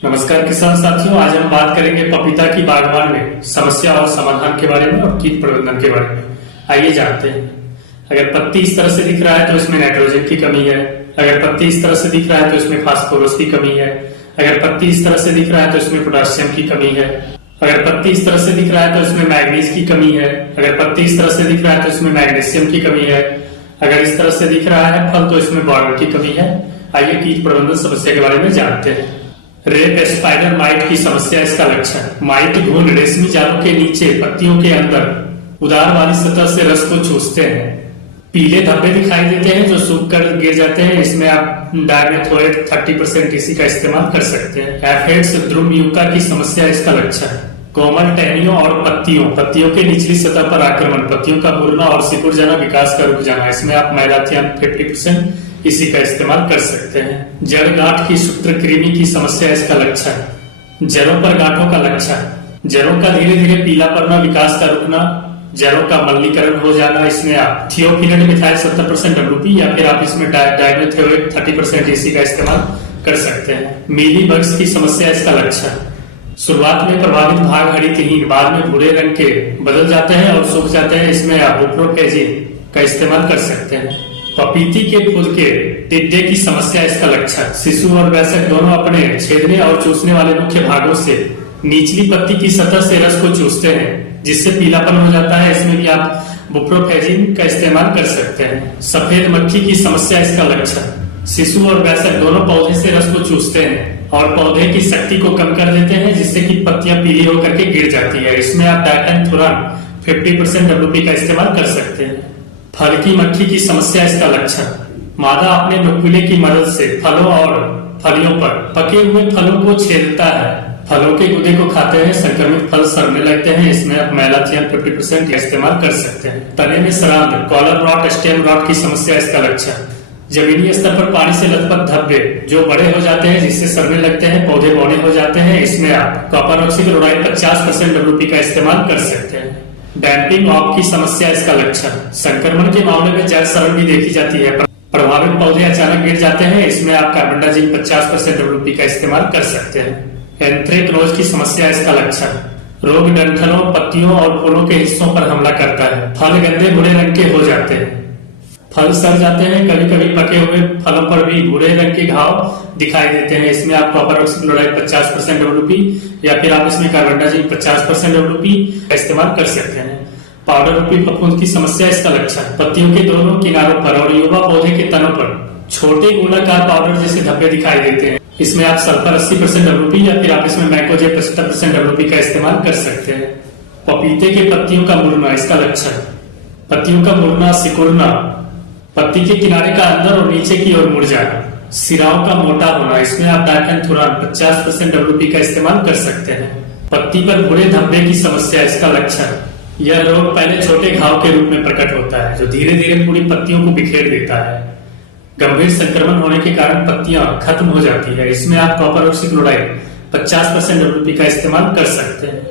नमस्कार किसान साथियों, आज हम बात करेंगे पपीता की बागवान में समस्या और समाधान के बारे में और कीट प्रबंधन के बारे में। आइए जानते हैं। अगर पत्ती इस तरह से दिख रहा है तो इसमें नाइट्रोजन की कमी है। अगर पत्ती इस तरह से दिख रहा है तो इसमें फास्फोरस की कमी है। अगर पत्ती इस तरह से दिख रहा है तो इसमें पोटेशियम की कमी है। अगर पत्ती इस तरह से दिख रहा है तो इसमें मैग्नीज की कमी है। अगर पत्ती इस तरह से दिख रहा है तो इसमें मैग्नीशियम की कमी है। अगर इस तरह से दिख रहा है फल तो इसमें बोरॉन की कमी है। आइए कीट प्रबंधन समस्या के बारे में जानते हैं। रेड स्पाइडर माइट की समस्या, इसका लक्षण। माइट घुन रेशमी जालों के नीचे पत्तियों के अंदर उदार वाली सतह से रस को चूसते हैं। पीले धब्बे दिखाई देते हैं जो सूख कर गिर जाते हैं। इसमें आप डायमेथोएट 30% इसी का इस्तेमाल कर सकते हैं। एफिड्स द्रुम युका की समस्या, इसका लक्षण। कोमल टहनियों और पत्तियों के निचली सतह पर आक्रमण, पत्तियों का मुड़ना और सिकुड़ जाना, विकास का रुक जाना। इसमें आप मैलाथियन 50% इसी का इस्तेमाल कर सकते हैं। जड़ गांठ की सूत्रकृमि की समस्या, इसका लक्षण। जड़ों पर गांठों का लक्षण। जड़ों का धीरे धीरे पीला पड़ना, विकास का रुकना, जड़ों का मलनीकरण हो जाना। इसमें आप थियोफिनेट मिथाइल 70% WP या फिर आप इसमें डायमेथोएट 30% इसी का इस्तेमाल कर सकते हैं। मीली बग्स की समस्या, इसका लक्षण। शुरुआत में प्रभावित भाग हरितहीन, बाद में भूरे रंग के बदल जाते हैं और सूख जाते हैं। इसमें आप बुप्रोपेजिन का इस्तेमाल कर सकते हैं। पपीती के फूल के टिड्डे की समस्या, इसका लक्षण। शिशु और वयस्क दोनों अपने छेदने और चूसने वाले मुख्य भागों से निचली पत्ती की सतह से रस को चूसते हैं, जिससे पीलापन हो जाता है। इसमें भी आप बुप्रोपेजिन का इस्तेमाल कर सकते हैं। सफेद मक्खी की समस्या, इसका लक्षण। शिशु और वयस्क दोनों पौधे से रस को चूसते हैं और पौधे की शक्ति को कम कर देते हैं, जिससे कि पत्तियां पीली होकर के गिर जाती है। इसमें आप डायटेनथुरान 50% WP का इस्तेमाल कर सकते हैं। फल की मक्खी की समस्या, इसका लक्षण। मादा अपने नुकीले की मदद से फलों और फलियों पर पके हुए फलों को छेदता है। फलों के गुदे को खाते हैं, संक्रमित फल सड़ने लगते हैं। इसमें आप मैलाथियन 50% का इस्तेमाल कर सकते हैं। तने में सड़ांध, कॉलर रॉट, स्टेम रॉट की समस्या, इसका लक्षण। जमीनी स्तर पर पानी से लथपथ धब्बे जो बड़े हो जाते हैं, जिससे सड़ने लगते हैं, पौधे बौने हो जाते हैं। इसमें आप कॉपर ऑक्सीक्लोराइड 50% WP का इस्तेमाल कर सकते हैं। डैम्पिंग ऑफ की समस्या, इसका लक्षण। संक्रमण के मामले में जड़ सड़न भी देखी जाती है। प्रभावित पौधे अचानक गिर जाते हैं। इसमें आप कार्बेंडाजिम 50% WP का इस्तेमाल कर सकते हैं। एंथ्रेक्नोज की समस्या, इसका लक्षण। रोग डंठलों, पत्तियों और फूलों के हिस्सों पर हमला करता है। फल गंदे भूरे रंग के हो जाते हैं, फल सड़ जाते हैं। कभी कभी पके हुए फलों पर भी भूरे रंग के घाव दिखाई देते हैं। इसमें आप कॉपर ऑक्सीक्लोराइड 50% WP या फिर आप इसमें कार्बेंडाजिम 50% WP का इस्तेमाल कर सकते हैं। पाउडर रूपी फफूंद की समस्या, इसका लक्षण। पत्तियों के दोनों किनारों पर और युवा पौधे के तनों पर छोटे गोलाकार पाउडर जैसे धब्बे दिखाई देते हैं। इसमें आप सल्फर 80% WP या फिर आप इसमें मैकोजेब 75% WP का इस्तेमाल कर सकते हैं। पपीते के पत्तियों का मुड़ना, इसका लक्षण। पत्तियों का मुड़ना, सिकुड़ना, पत्ती के किनारे का अंदर और नीचे की ओर मुड़ जाना, सिराओं का मोटा होना। इसमें आप डायटेनथुरान 50% WP का इस्तेमाल कर सकते हैं। पत्ती पर भूरे धब्बे की समस्या, इसका लक्षण। यह रोग पहले छोटे घाव के रूप में प्रकट होता है, जो धीरे धीरे पूरी पत्तियों को बिखेर देता है। गंभीर संक्रमण होने के कारण पत्तियां खत्म हो जाती है। इसमें आप कॉपर ऑक्सीक्लोराइड 50% WP का इस्तेमाल कर सकते हैं।